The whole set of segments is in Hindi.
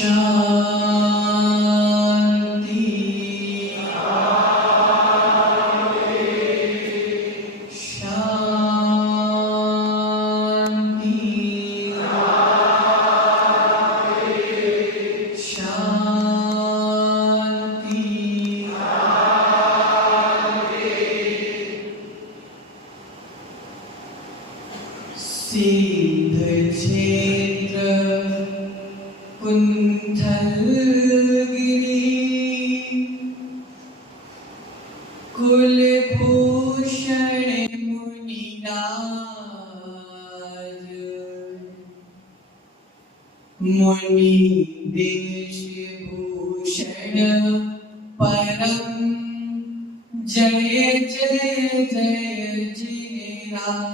शांति शांति शांति सिद्ध क्षेत्र कुंठलगिरी कुलभूषण मुनिराज मुनि देशभूषण परम जय जय जय जिनेराज।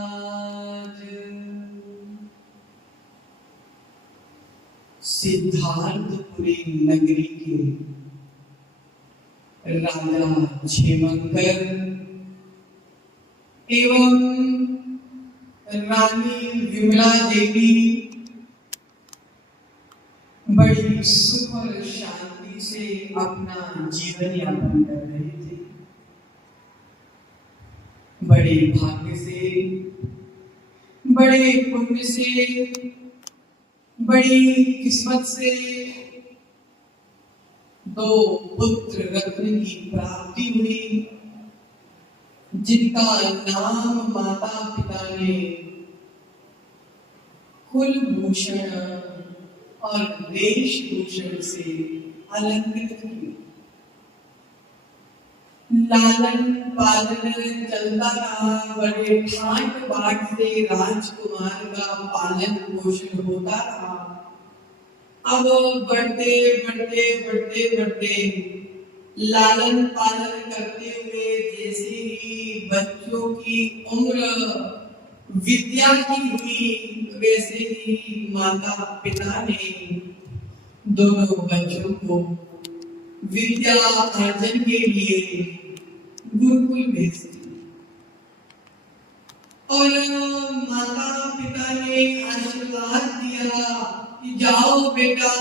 सिद्धार्थपुरी नगरी के राजा क्षेमंकर एवं रानी विमला देवी बड़ी सुख और शांति से अपना जीवन यापन कर रहे थे। बड़े भाग्य से, बड़े पुण्य से, बड़ी किस्मत से दो पुत्र रत्न की प्राप्ति हुई, जिनका नाम माता पिता ने कुलभूषण और वेशभूषण से अलंकृत किया। लालन पालन चलता रहा, बड़े ठाट बाट से राजकुमार का पालन पोषण होता रहा। अब बढ़ते बढ़ते बढ़ते बढ़ते लालन पालन करते हुए जैसे ही बच्चों की उम्र विद्या की हुई, वैसे ही माता पिता ने दोनों बच्चों को विद्या अर्जन के लिए गुरुकुल भेज दिया। और माता पिता ने आशीर्वाद दिया कि जाओ बेटा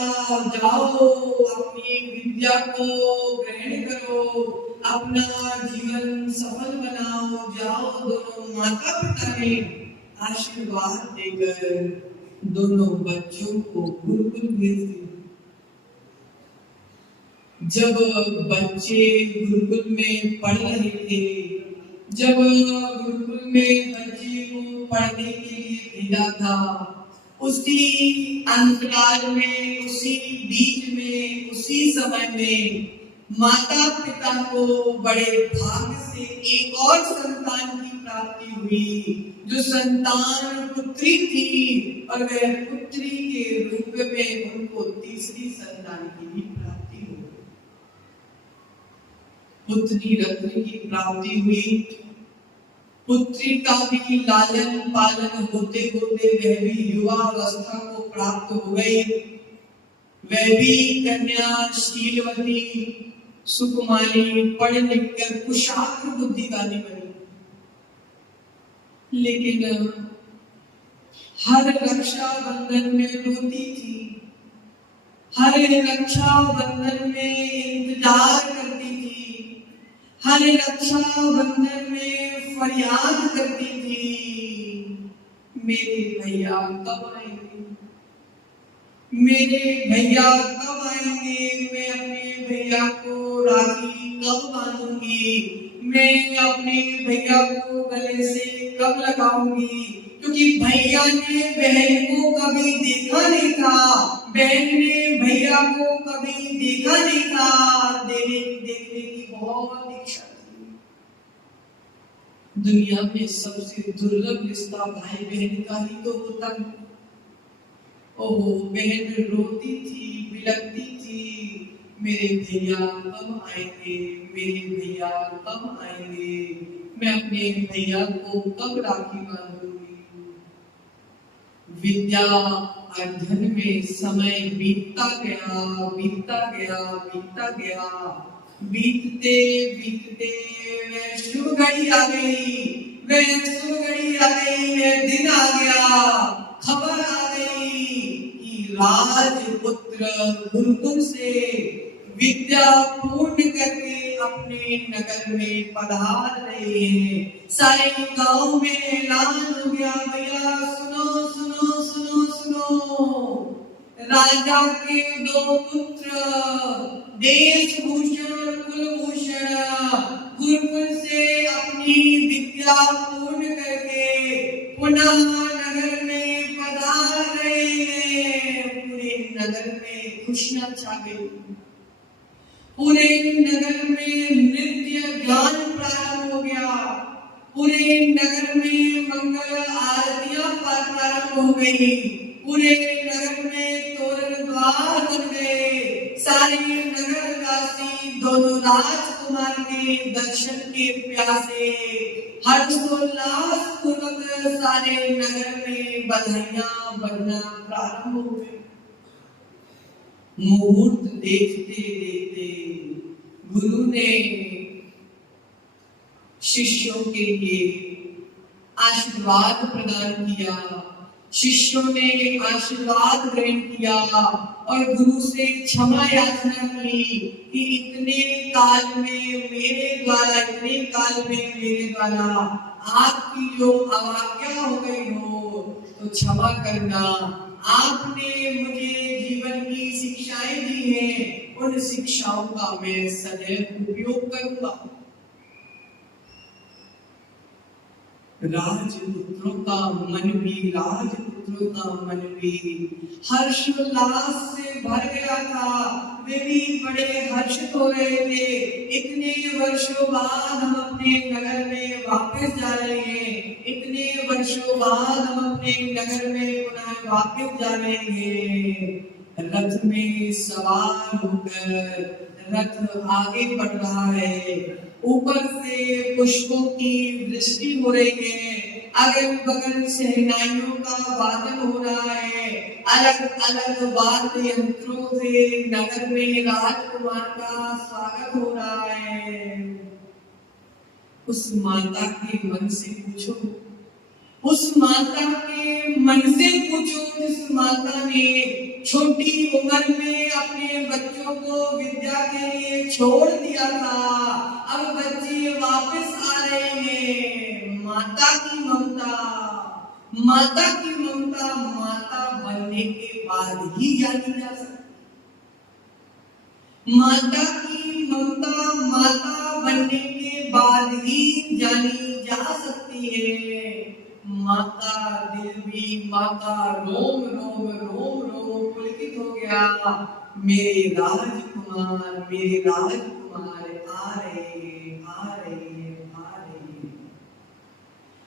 जाओ, अपनी विद्या को ग्रहण करो, अपना जीवन सफल बनाओ, जाओ। दोनों माता पिता ने आशीर्वाद देकर दोनों बच्चों को गुरुकुल भेज दिया। जब बच्चे गुरुकुल में पढ़ रहे थे, जब गुरुकुल में बच्चे को पढ़ने के लिए भेजा था, उसी अंतराल में, उसी बीच में, उसी समय में माता पिता को बड़े भाग्य से एक और संतान की प्राप्ति हुई, जो संतान पुत्री थी, और वह पुत्री के रूप में उनको तीसरी संतान की भी प्राप्ति हुई। पुत्री रत्न की प्राप्ति हुई। पुत्री का भी लालन पालन होते होते वह भी युवा अवस्था को प्राप्त हो गई। वह भी कन्या शीलवती सुकुमारी पढ़ लिख कर कुशाग्र बुद्धि वाली बनी। लेकिन हर रक्षा बंधन में रोती थी, हर रक्षा बंधन में इंतजार करती थी, हर रक्षा बंधन में फरियाद करती थी, मेरे भैया कब आएंगे, मेरे भैया कब आएंगे, मैं अपने भैया को राखी कब बांधूंगी, मैं अपने भैया को गले से कब लगाऊंगी, क्योंकि भैया ने बहन को कभी देखा नहीं था, बहन ने भैया को कभी देखा नहीं था। देखने की बहुत इच्छा थी। दुनिया में सबसे दुर्लभ रिश्ता भाई बहन का ही तो होता है। ओह, बहन रोती थी, बिलखती थी, मेरे भैया कब आएंगे, मेरे भैया कब आएंगे, मैं अपने भैया को कब राखी बांधूंगी। विद्या अध्ययन में समय बीतता गया, बीतता गया, बीतता गया। बीतते बीतते वह शुभ घड़ी आ गई, वह शुभ घड़ी आ गई, वह दिन आ गया। खबर आ गई कि राजपुत्र गुरुकुल से विद्या पूर्ण करके अपने नगर में पधार रहे हैं। सारे गांव में ऐलान हो गया, भैया सुनो सुनो सुनो सुनो, राजा के दो पुत्र देश भूषण कुलभूषण गुरुकुल से अपनी विद्या पूर्ण करके पुनः नगर में पधार रहे हैं। पूरे नगर में खुशियां छा गई, पूरे नगर में नृत्य गान प्रारंभ हो गया, पूरे नगर में मंगल आरतियां प्रारंभ हो गई, पूरे नगर में तोरण द्वार बन गए। सारे नगरवासी दोनों राजकुमार के दर्शन के प्यासे हर्षोल्लास पूर्वक सारे नगर में बधाइयां बढ़ना प्रारंभ हो गई। मुहूर्त देखते देखते गुरु ने शिष्यों के लिए आशीर्वाद प्रदान किया। शिष्यों ने आशीर्वाद ग्रहण किया और गुरु से क्षमा याचना की कि इतने काल में मेरे द्वारा आपकी जो अवज्ञा हो गई हो तो क्षमा करना। आपने मुझे जीवन की शिक्षाएं दी हैं, उन शिक्षाओं का मैं सदैव उपयोग करूंगा। राजपुत्रों का मन भी हर्षोल्लास से भर गया था। वे भी बड़े हर्षित हो रहे थे। इतने वर्षों बाद हम अपने नगर में वापस जा रहे हैं, इतने वर्षों बाद हम अपने नगर में पुनः वापस जा रहे हैं। रथ में सवार होकर रथ आगे बढ़ रहा है, ऊपर से पुष्पों की वृष्टि हो रही है, अगल बगल शहनाइयों का वादन हो रहा है, अलग अलग वाद्य यंत्रों से नगर में राजकुमार का स्वागत हो रहा है। उस माता के मन से पूछो, उस माता के मन से पूछो जिस माता ने छोटी उम्र में अपने बच्चों को विद्या के लिए छोड़ दिया था, अब बच्चे वापस आ रहे हैं। माता की ममता, माता की ममता माता बनने के बाद ही जानी जा सकती। माता की ममता माता बनने के बाद ही जानी जा सकती है। माता दिल भी, माता रोम रोम रोम रोम पुलकित हो गया। मेरे राजकुमार आ रहे आ रहे आ रहे।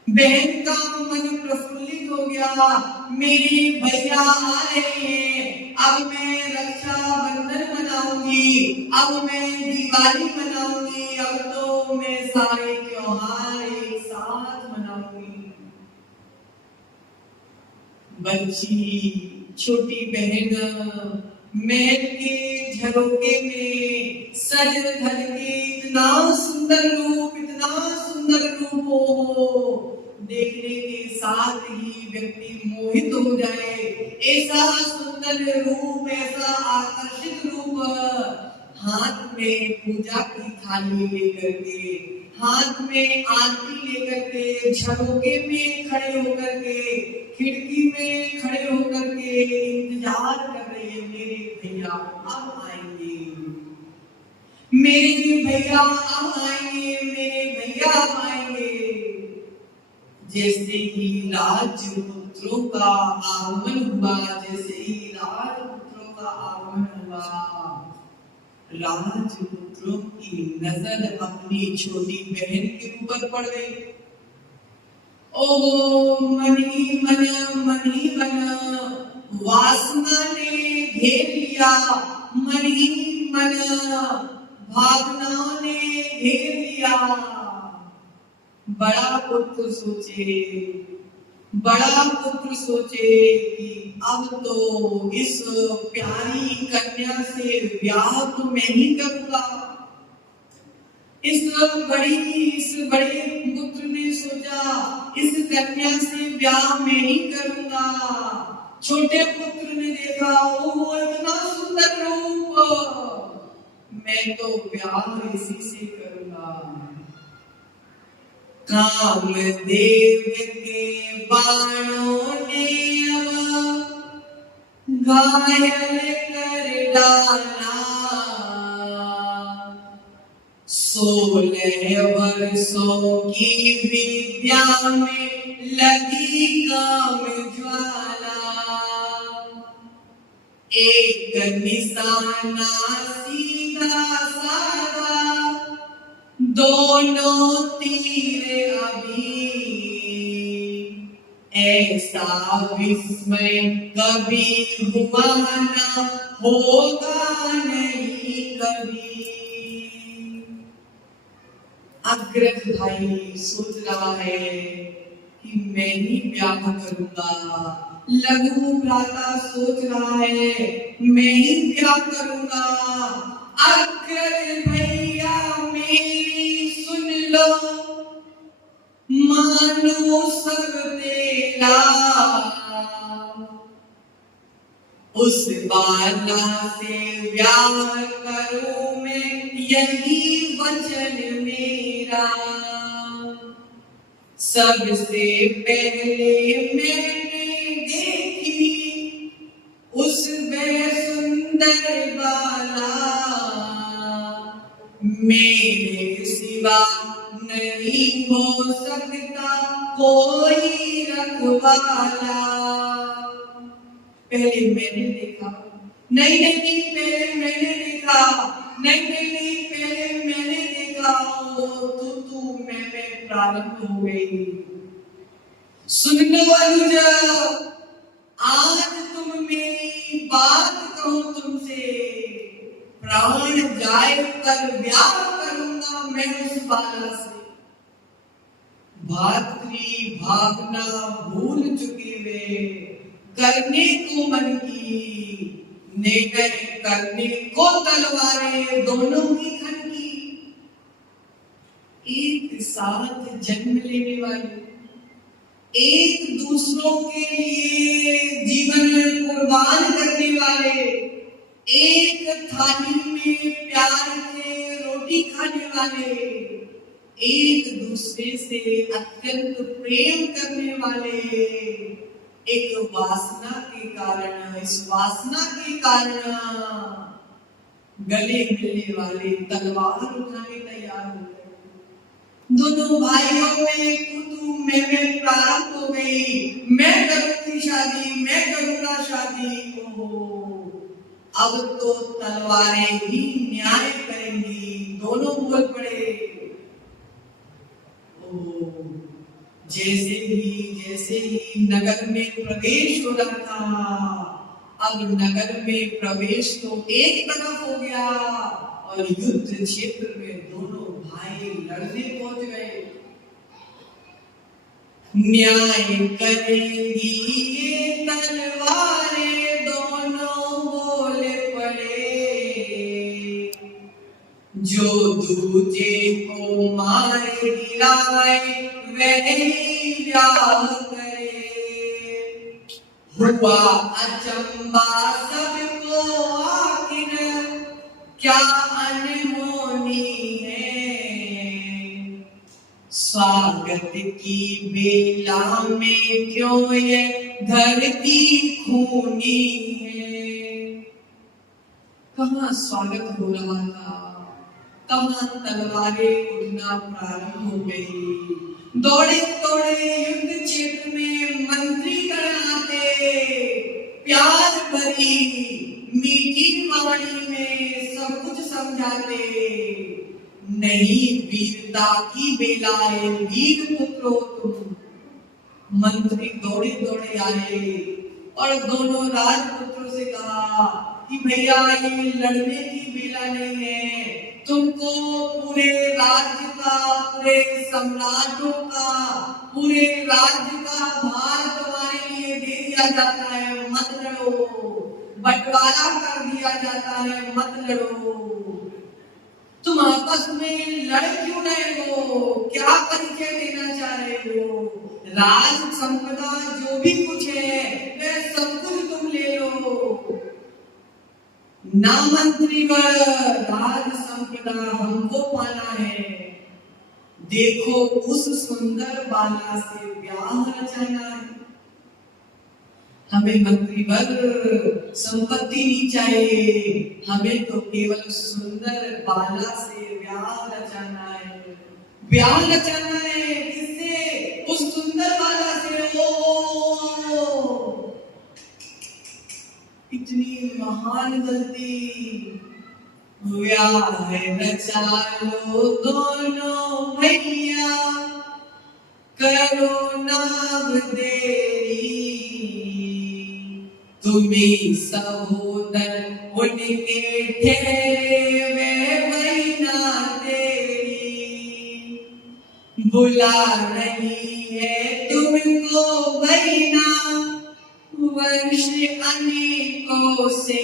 बहन का मन प्रफुल्लित हो गया, मेरे भैया आ रहे हैं। अब मैं रक्षाबंधन मनाऊंगी, अब मैं दिवाली मनाऊंगी, अब तो मैं सारे त्योहार एक साथ मनाऊंगी। बच्ची छोटी बहन महल के झरोके में सज धज के इतना सुंदर रूप हो, देखने के साथ ही व्यक्ति मोहित हो जाए। ऐसा सुंदर रूप, ऐसा आकर्षित रूप, हाथ में पूजा की थाली लेकर के, हाथ में आरती लेकर के, झरोके में खड़े होकर के, खिड़की में खड़े होकर के इंतजार कर रही है। मेरे भैया अब आएंगे, मेरे भैया अब आएंगे, मेरे भैया अब आएंगे। जैसे ही राजपुत्रों का आगमन हुआ, राजपुत्रों की नजर अपनी छोटी बहन के ऊपर पड़ गई। ओ मनी मन वासना ने घेर लिया, मन भावनाओं ने घेर लिया। बड़ा पुत्र सोचे कि अब तो इस प्यारी कन्या से ब्याह तो मैं ही करूंगा। इस बड़े पुत्र ने सोचा इस कन्या से ब्याह मैं ही करूंगा। छोटे पुत्र ने देखा, ओ इतना सुंदर रूप, मैं तो ब्याह इसी से करूंगा। कामदेव के बाणों ने घायल कर डाला, 16 वर्षों की विद्या में लगी काम ज्वाला। एक निशाना सीधा साधा, दोनों तीर अभी, ऐसा विस्मय कभी हुआ ना, होगा नहीं कभी। अग्रज भाई सोच रहा है कि मैं ही ब्याह करूंगा। लघु भ्राता सोच रहा है मैं ही ब्याह करूंगा। अग्रज भैया मेरी सुन लो, मानो सब तेरा, उस बाला से ब्याह करूं मैं, यही वचन मेरा। सबसे पहले मैंने देखी उस वे सुंदर बाला, मेरे सिवा नहीं हो सकता कोई रखवाला। पहले मैंने देखा, नहीं नहीं पहले मैंने देखा, नहीं नहीं पहले मैंने देखा, तू मैं प्रारंभ हो गई। सुन लो अनुज, आज तुम मेरी बात कहो तुमसे, प्राण जाए पर ब्याह करूंगा मैं उस बाला से। भातृ भावना भूल चुके वे, करने को मन की, निर्णय करने को तलवारें दोनों की खनकी। एक साथ जन्म लेने वाले, एक दूसरों के लिए जीवन कुर्बान करने वाले, एक थाली में प्यार से रोटी खाने वाले, एक दूसरे से अत्यंत प्रेम करने वाले, एक वासना के कारण, इस वासना के कारण गले मिलने वाले तलवार उठाने तैयार हो गए। दोनों भाइयों में तू मैं प्रारंभ हो गई, मैं करूंगी शादी, मैं करूंगा शादी। अब तो तलवारें ही न्याय करेंगी। दोनों बोल पड़े। जैसे ही नगर में प्रवेश हो रहा था, अब नगर में प्रवेश तो एक तरफ हो गया और युद्ध क्षेत्र में दोनों भाई लड़ने पहुंच गए। न्याय करेंगी ये तलवारें, दोनों बोले पड़े, जो दूजे को मार गिराए वही ब्याह करे। हुआ अचंबा सबको आखिर, क्या अनहोनी है, स्वागत की बेला में क्यों ये धरती खूनी है। कहाँ स्वागत हो रहा था, कहाँ तलवारें उठना प्रारंभ हो गई। दौड़े दौड़े युद्ध क्षेत्र में मंत्री गण आते, प्यार भरी मीठी वाणी में सब कुछ समझाते। नहीं वीरता की बेला है, वीर पुत्रो तुम। मंत्री दौड़े दौड़े आए और दोनों राजपुत्रों से कहा कि भैया ये लड़ने की बेला नहीं है, तुमको पूरे राज्य का, पूरे सम्राटों का, पूरे राज्य का भार तुम्हारे लिए दे दिया जाता है, मत लड़ो। बंटवारा कर दिया जाता है, मत लड़ो। तुम आपस में लड़ क्यों रहे हो, क्या परिचय देना चाह रहे हो? राज संपदा जो भी कुछ है वह सब कुछ तुम ले लो, ना मंत्रीगण राज संपदा हमको पाना है। देखो उस सुंदर बाला से ब्याह रचाना है। हमें मंत्रीवर संपत्ति नहीं चाहिए, हमें तो केवल सुंदर बाला से ब्याह रचाना है। ब्याह रचाना है किससे? उस सुंदर बाला से। ओ इतनी महान गलती। ब्याह रचा लो दोनों भैया, करो नाम देरी, तुम्हें सहोदर उनके ठहरे वे बहना तेरी। बुला रही है तुमको बहना वर्ष अनेकों से,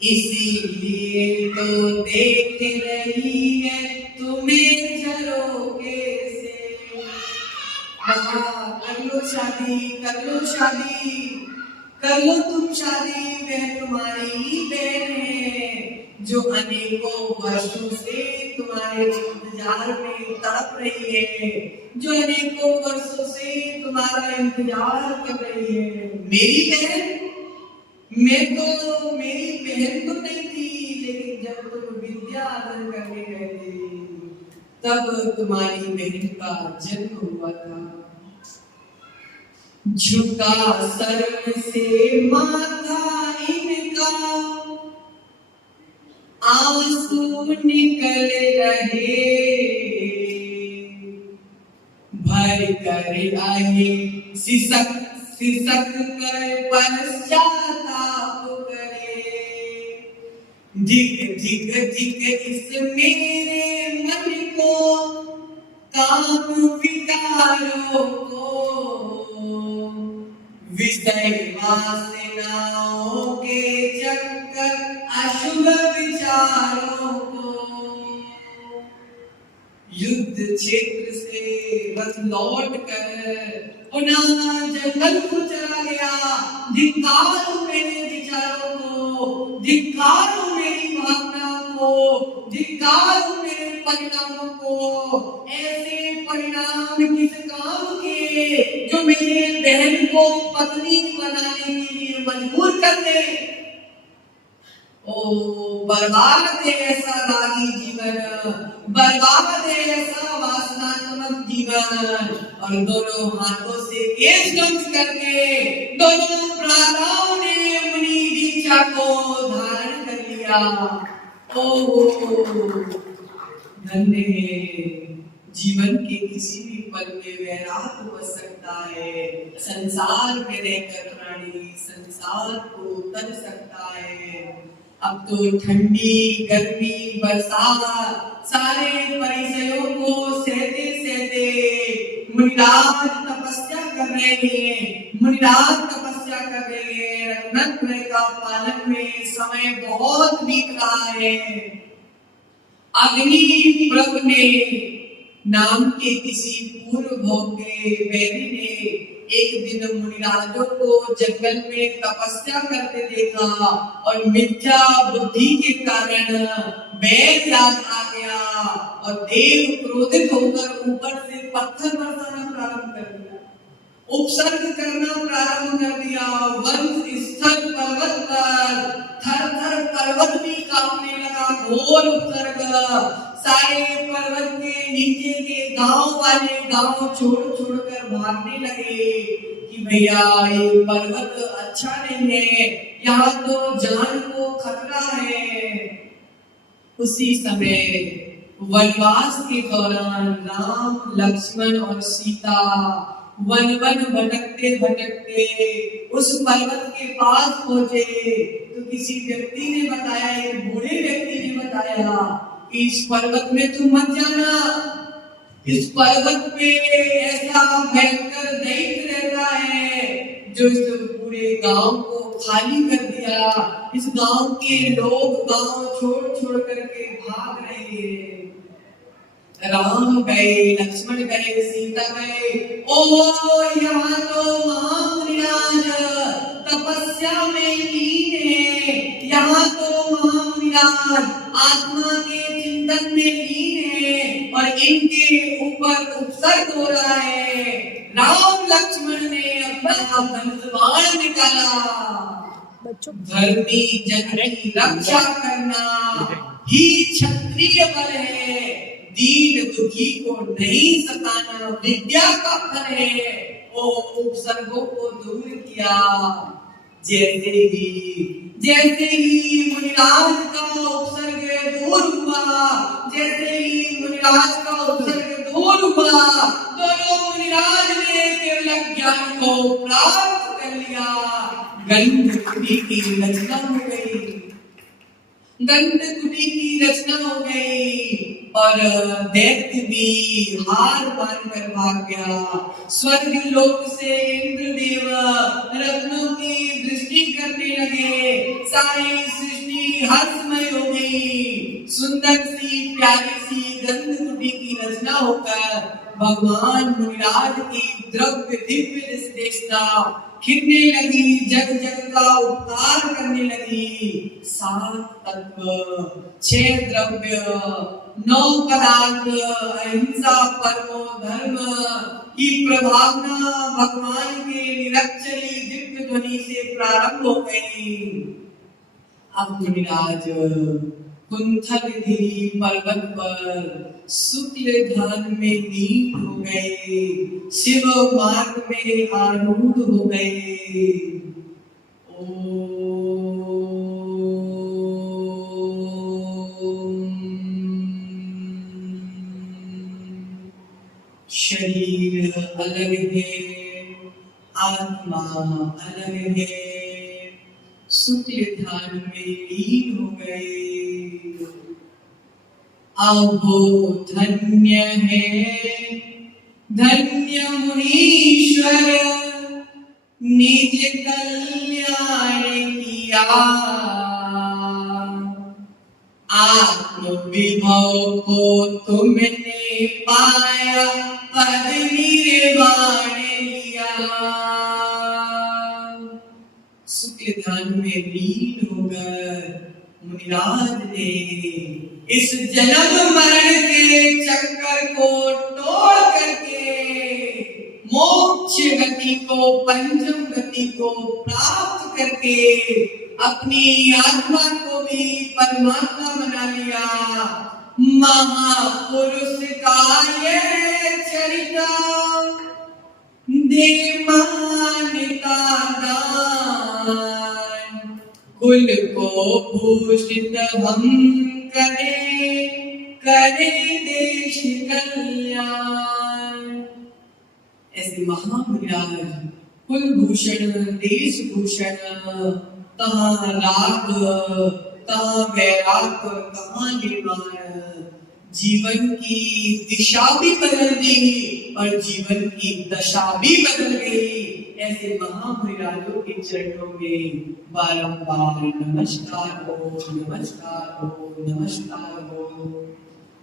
इसीलिए तो देख रही है तुम्हें झरोके से। कर लो शादी, कर लो शादी, कर लो तुम शादी, वह तुम्हारी ही बहन है जो अनेकों वर्षों से तुम्हारे इंतजार में तड़प रही है, जो अनेकों वर्षों से तुम्हारा इंतजार कर रही है। मेरी बहन, मेरी बहन तो नहीं थी, लेकिन जब तुम विद्या अर्जन करने गए थे तब तुम्हारी बहन का जन्म हुआ था। झुका शर्म से माथा इनका, आंसू निकल रहे, भर कर आए सिसक सिसक कर पश्चाताप करे। धिक धिक धिक इस मेरे मन को, काम विकारों को, विषय वासनाओं के चक्कर अशुभ विचारों को। युद्ध क्षेत्र से बस लौट कर पुनः जंगल को चला गया। धिक्कार मेरे विचारों को, धिक्कार मेरी भावना को, धिक्कार मेरे परिणामों को। ऐसे परिणाम किस काम के जो मेरे बहन को पत्नी बनाने के लिए मजबूर कर दे। ओ बर्बाद है ऐसा रागी जीवन, बर्बाद है ऐसा वासनात्मक जीवन। और दोनों हाथों से केश दंश करके दोनों भ्राताओं ने मुनि दीक्षा को धारण कर लिया। ओ धन्य है जीवन के किसी भी पल में वैराग बच सकता है। संसार में रहकर प्राणी संसार को तर सकता है। अब तो ठंडी गर्मी बरसात सारे परिचयों को सहते सहते मुनिराज तपस्या कर रहे हैं, मुनिराज तपस्या कर रहे हैं। रत्नत्रय का पालन में समय बहुत बीत रहा है। अग्नि प्रभ ने नाम के किसी पूर्व भोग के वैरी ने एक दिन मुनिराजों को जंगल में तपस्या करते देखा और मिथ्या बुद्धि के कारण बैर याद आ गया और देव क्रोधित होकर ऊपर से पत्थर बरसाना प्रारंभ कर दिया, उपसर्ग करना प्रारंभ कर दिया। वंश स्थल पर्वत पर थर थर पर्वत भी कांपने लगा। घोर उपसर्ग। सारे पर्वत के नीचे के गांव वाले गांव छोड़ छोड़ कर भागने लगे कि भैया ये पर्वत अच्छा नहीं है, यहाँ तो जान को खतरा है। उसी समय वनवास के दौरान राम लक्ष्मण और सीता वन वन भटकते भटकते उस पर्वत के पास पहुंचे तो किसी व्यक्ति ने बताया, एक बूढ़े व्यक्ति ने बताया कि इस पर्वत में तुम मत जाना, इस पर्वत पे ऐसा भयंकर दैत्य रहता है जो इस पूरे गांव को खाली कर दिया। इस गांव के लोग गांव छोड़ छोड़ करके भाग रहे हैं। राम गए, लक्ष्मण गए, सीता गए। ओ यहाँ तो महामुनिराज तपस्या में लीन है, यहाँ तो महामुनिराज आत्मा के चिंतन में लीन है और इनके ऊपर उपसर्ग हो रहा है। राम लक्ष्मण ने अपना धनुष बाण निकाला। धर्मी जन की रक्षा करना ही क्षत्रिय बल है, दीन दुखी को नहीं सताना विद्या का फल है। वो उपसर्गों को दूर किया। जैसे ही मुनिराज का उपसर्ग दूर हुआ, जैसे ही मुनिराज का उपसर्ग दूर हुआ, दोनों मुनिराज ने केवल ज्ञान को प्राप्त कर लिया। गंधकुटी की रचना हो गई, गंधकुटी की रचना हो गई और दैत्य भी हार मानकर भाग गया। स्वर्ग लोक से इंद्रदेव रत्नों की दृष्टि करने लगे। सारी सृष्टि हर्षमय हो गई। सुंदर सी प्यारी सी गंधकुटी की रचना होकर भगवान मुनिराज की द्रव्य दिव्य श्रेष्ठता खिलने लगी, जग जग का उपकार करने लगी। 7 तत्व, 6 द्रव्य, 9 पदार्थ, अहिंसा, परमो धर्म की प्रभावना भगवान के निरक्षरी दिव्य ध्वनि से प्रारंभ हो गई। अब मुनिराज कुंथलगिरी पर्वत पर शुक्ल ध्यान में लीन हो गए, शिव मार्ग में आरूढ़ हो गए। शरीर अलग है, आत्मा अलग है। शुक्ल ध्यान में लीन हो गए। अब वो धन्य है, धन्य मुनीश्वर, निज कल्याण किया। आत्म विभव को तुमने पाया, पद निर्वाण लिया। शुक्ल ध्यान में लीन होकर मुनिराज ने इस जन्म मरण के चक्कर को तोड़ करके मोक्ष गति को, पंचम गति को प्राप्त करके अपनी आत्मा को भी परमात्मा बना लिया। महापुरुष का ये चरित्र दे मान्यता दान, कुल को भूषित हम करे देश कल्याण। ऐसे महामुनिराज कुलभूषण, देश भूषण, कहाँ राग, कहाँ वैराग, कहाँ निर्वाण, जीवन की दिशा भी बदल दी और जीवन की दशा भी बदल गई। ऐसे महामुनिराजों के चरणों में बारंबार नमस्कार हो, नमस्कार हो, नमस्कार हो।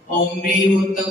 ओम ह्रीं उत्तम